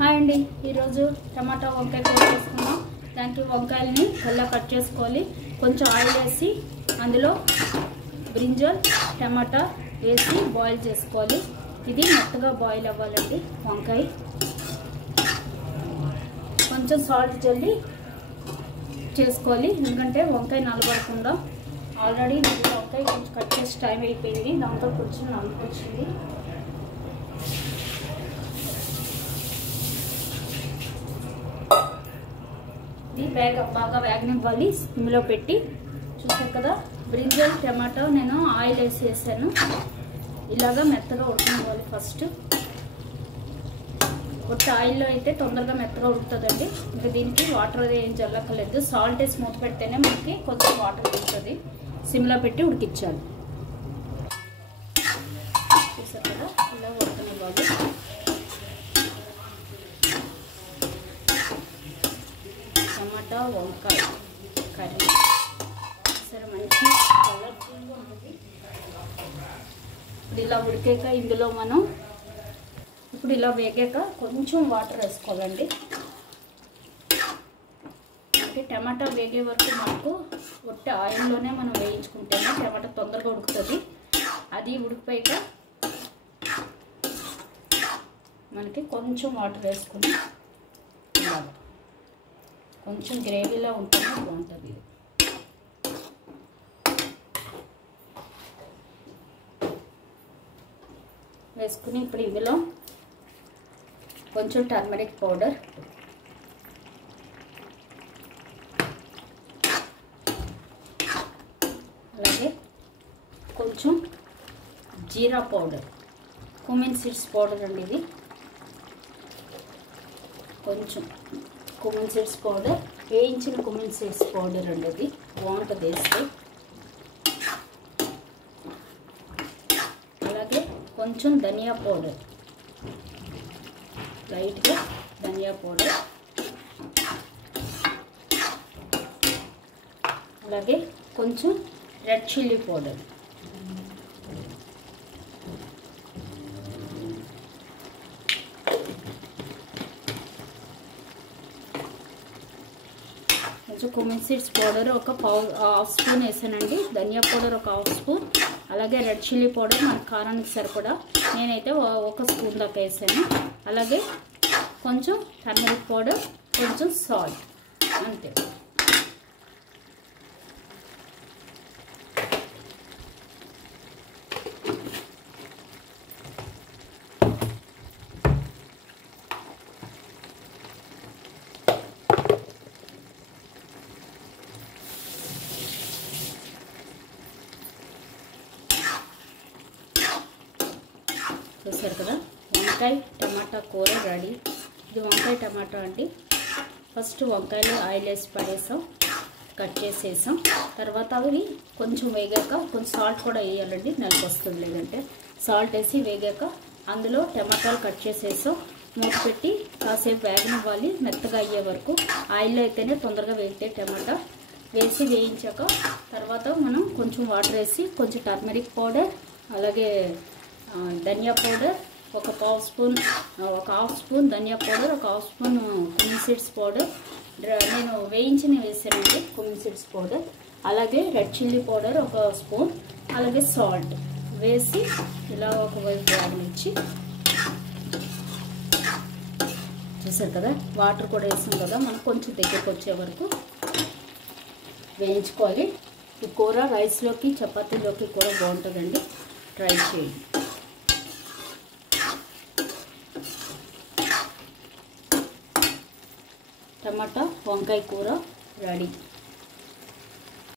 Hi అండి, ఈరోజు టమాటా వంకాయ కూర చేసుకున్నాం. దానికి వంకాయలని కల్లా కట్ చేసుకోవాలి. కొంచెం ఆయిల్ వేసి అందులో బ్రింజల్ టమాటా వేసి బాయిల్ చేసుకోవాలి. ఇది మెత్తగా బాయిల్ అవ్వాలండి వంకాయ. కొంచెం సాల్ట్ చల్లి చేసుకోవాలి, ఎందుకంటే వంకాయ నలబడకుండా. ఆల్రెడీ వంకాయ కొంచెం కట్ చేసి టైం అయిపోయింది, దాంతో కొంచెం నలుపుకొచ్చింది. బాగా వేగనివ్వాలి సిమ్లో పెట్టి. చూసారు కదా, బ్రింజల్ టమాటో నేను ఆయిల్ వేసేసాను. ఇలాగా మెత్తగా ఉడకనివ్వాలి. ఫస్ట్ ఒట్టి ఆయిల్లో అయితే తొందరగా మెత్తగా ఉడుకుతుందండి. ఇంకా దీనికి వాటర్ అది ఏం చల్లక్కర్లేదు. సాల్ట్ వేసి మూత పెడితేనే మనకి కొంచెం వాటర్ ఉడుకుతుంది. సిమ్లో పెట్టి ఉడికించాలి. చూసారు కదా, ఇలా ఉడకనివ్వాలి. టమాటా వంకాయ కర్రీ సరే, మంచి కలర్ఫుల్గా ఉంటుంది. ఇప్పుడు ఇలా ఉడికాక ఇందులో మనం ఇప్పుడు ఇలా వేగాక కొంచెం వాటర్ వేసుకోవాలండి. అంటే టమాటా వేగే వరకు మనకు ఒట్టి ఆయిల్లోనే మనం వేయించుకుంటేనే టమాటా తొందరగా ఉడుకుతుంది. అది ఉడికిపోయాక మనకి కొంచెం వాటర్ వేసుకుని కొంచెం గ్రేవీలా ఉంటేనే బాగుంటుంది. వేసుకుని ఇప్పుడు ఇందులో కొంచెం టర్మరిక్ పౌడర్, అలాగే కొంచెం జీరా పౌడర్, కుమిన్ సీడ్స్ పౌడర్ అండి ఇది. కొంచెం కుమిన్ సీడ్స్ పౌడర్, వేయించిన కుమిన్ సీడ్స్ పౌడర్ అండి అది, బాగుంటుంది వేస్తే. అలాగే కొంచెం ధనియా పౌడర్, లైట్గా ధనియా పౌడర్, అలాగే కొంచెం రెడ్ చిల్లీ పౌడర్, కొంచెం కుమిన్ సీడ్స్ పౌడర్ ఒక హాఫ్ స్పూన్ వేసానండి. ధనియా పౌడర్ ఒక హాఫ్ స్పూన్, అలాగే రెడ్ చిల్లీ పౌడర్ మన కారానికి సరిపడా నేనైతే ఒక స్పూన్ దాకా వేసాను. అలాగే కొంచెం టర్మరిక్ పౌడర్, కొంచెం సాల్ట్, అంతే. చూసారు కదా, వంకాయ టమాటా కూర రెడీ. ఇది వంకాయ టమాటా అండి. ఫస్ట్ వంకాయలు ఆయిల్ వేసి పడేసాం, కట్ చేసేసాం. తర్వాత అవి కొంచెం వేగాక కొంచెం సాల్ట్ కూడా వేయాలండి, నలుపు వస్తుంది. లేదంటే సాల్ట్ వేసి వేగాక అందులో టమాటాలు కట్ చేసేసాం. మూత పెట్టి కాసేపు వేగనివ్వాలి, మెత్తగా అయ్యే వరకు. ఆయిల్లో అయితేనే తొందరగా వేగితే టమాటా వేసి వేయించాక తర్వాత మనం కొంచెం వాటర్ వేసి కొంచెం టర్మరిక్ పౌడర్, అలాగే ధనియా పౌడర్ ఒక హాఫ్ స్పూన్ ధనియా పౌడర్, ఒక half spoon cumin seeds powder, నేను వేయించిన వేసానండి కుమిన్ సీడ్స్ పౌడర్, అలాగే రెడ్ చిల్లీ పౌడర్ ఒక స్పూన్, అలాగే సాల్ట్ వేసి ఇలా ఒకవైపు వేగనిచ్చి. చూసారు కదా, వాటర్ కూడా వేసాం కదా, మనం కొంచెం దగ్గరకు వచ్చే వరకు వేయించుకోవాలి. ఈ కూర రైస్లోకి చపాతీలోకి కూడా బాగుంటుందండి, ట్రై చేయండి. టమాటా వంకాయ కూర రెడీ.